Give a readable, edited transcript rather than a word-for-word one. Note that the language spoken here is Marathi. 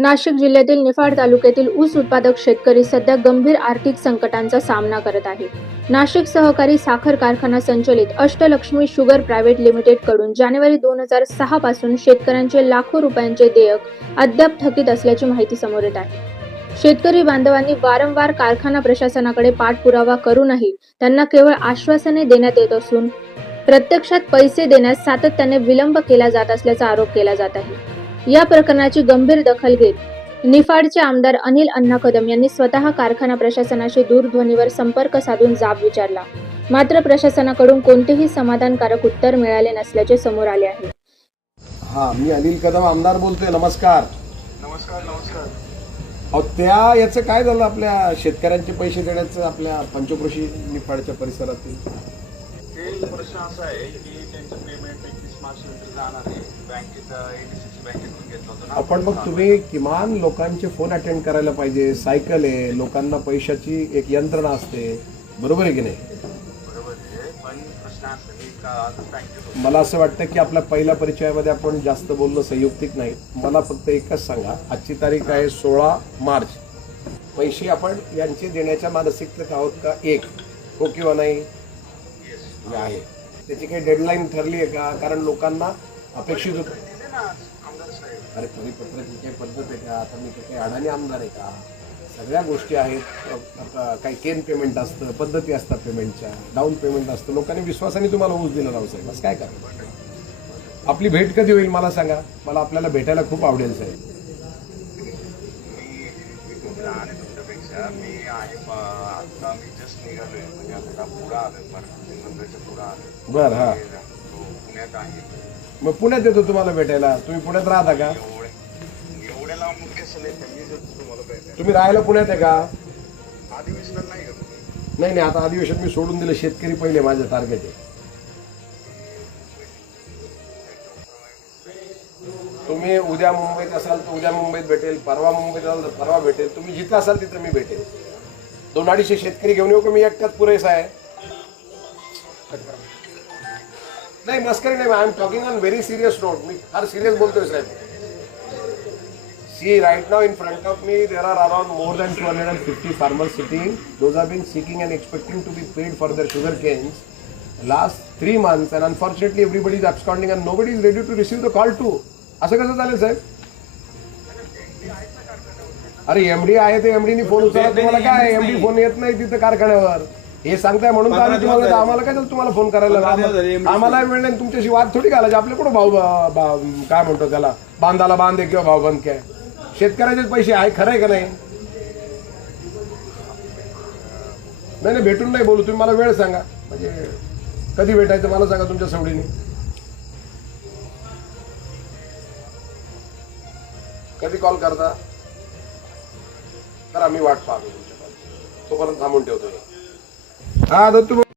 नाशिक जिल्ह्यातील निफाड तालुक्यातील ऊस उत्पादक शेतकरी सध्या गंभीर आर्थिक संकटांचा सामना करत आहे. नाशिक सहकारी साखर कारखाना संचलित अष्टलक्ष्मी शुगर प्रायव्हेट लिमिटेड कडून जानेवारी 2006 पासून शेतकऱ्यांचे लाखो रुपयांचे देयक अद्याप थकीत असल्याची माहिती समोर येत आहे. शेतकरी बांधवांनी वारंवार कारखाना प्रशासनाकडे पाठपुरावा करूनही त्यांना केवळ आश्वासने देण्यात येत असून प्रत्यक्षात पैसे देण्यास सातत्याने विलंब केला जात असल्याचा आरोप केला जात आहे. या प्रकरणाची गंभीर दखल घेत निफाडचे आमदार अनिल अण्णा कदम यांनी स्वतः कारखाना प्रशासनाशी दूरध्वनीवर संपर्क साधून जाब विचारला. मात्र प्रशासनाकडून कोणतेही समाधानकारक उत्तर मिळाले नसल्याचे समोर आले आहे. हा, मी अनिल कदम आमदार बोलतोय. नमस्कार. नमस्कार नमस्कार. अहो, त्या याचं काय झालं आपल्या शेतकऱ्यांचे पैसे देण्याचं आपल्या पंचक्रोशी निफाडच्या परिसरातील? ते प्रश्न असा आहे की त्यांचं पेमेंट 21 मार्च नंतर जाणार आहे. एडीसीसी बँकेतून घेतलं होतं ना आपण मग तुम्ही किमान लोकांचे फोन अटेंड करायला पाहिजे. सायकल आहे, लोकांना पैशाची एक यंत्रणा असते, बरोबर आहे की नाही? बरोबर आहे, पण प्रश्न असा आहे का आज बँकेत मला असं वाटतं की आपल्या पहिल्या परिचयामध्ये आपण जास्त बोलणं संयुक्तिक नाही. मला फक्त एकच सांगा, आजची तारीख आहे 16 मार्च. पैसे आपण यांचे देण्याच्या मानसिकतेत आहोत का? एक हो किंवा नाही आहे. त्याची काही डेडलाईन ठरली आहे का? कारण लोकांना अपेक्षित होतं. दिले ना आमदार साहेब. अरे परिपत्रकाची काही पद्धत आहे का? आता मी काही अडाणी आमदार आहे का? सगळ्या गोष्टी आहेत. काही केन पेमेंट असतं, पद्धती असतात पेमेंटच्या, डाऊन पेमेंट असतं. लोकांनी विश्वासाने तुम्हाला ऊस दिला रावसाहेब, असं काय करा? आपली भेट कधी होईल मला सांगा. मला आपल्याला भेटायला खूप आवडेल साहेब. मी लहान आहे तुमच्यापेक्षा. मी आहे आता मी जस्ट निघालोय, म्हणजे आता पुढं आलोय, मंदिराच्या पुढं आलोय. बरं. हा, पुण्यात आहे. मग पुण्यात येतो तुम्हाला भेटायला. तुम्ही पुण्यात राहता का? एवढ्या लांब कशाला येते? मी जर तुम्हाला भेटायला तुम्ही राहायला पुण्यात आहे का? अधिवेशनात नाही का तुम्ही? नाही नाही, आता अधिवेशन मी सोडून दिलं. शेतकरी पहिले माझं टार्गेट आहे. तुम्ही उद्या मुंबईत असाल तर उद्या मुंबईत भेटेल, परवा मुंबईत असाल तर परवा भेटेल. तुम्ही जिथं असाल तिथं मी भेटेल. 2-250 शेतकरी घेऊन येऊ का? मी एकटाच पुरेसा आहे. नाही, मस्करी नाही. I am talking on very serious note. मी फार सिरियस बोलतोय साहेब. See, right now in front of me there are around more than 250 farmers sitting. Those have been seeking and expecting to be paid for their sugar canes last 3 months, and unfortunately everybody is absconding and nobody is ready to receive the call too. असं कसं चालेल साहेब? अरे एमडी आहे ते एमडीनी फोन उचलला. तुम्हाला काय एमडी फोन येत नाही तिथं कारखान्यावर? हे सांगताय म्हणून तर आम्ही तुम्हाला, आम्हाला काय तुम्हाला फोन करायला? आम्हाला वेळ नाही. तुमच्याशी वाद थोडी घालायचे. आपले कुठं भाऊ काय म्हणतो त्याला, बांधाला बांधे किंवा भाऊ बंद काय? शेतकऱ्याचेच पैसे आहे. खरं आहे का नाही? नाही, भेटून नाही बोलू. तुम्ही मला वेळ सांगा, म्हणजे कधी भेटायचं मला सांगा तुमच्या सवडीने. कधी कॉल करता? तर आम्ही वाट पाहतो तुमच्या. तोपर्यंत थांबून ठेवतो. हा दत्तू.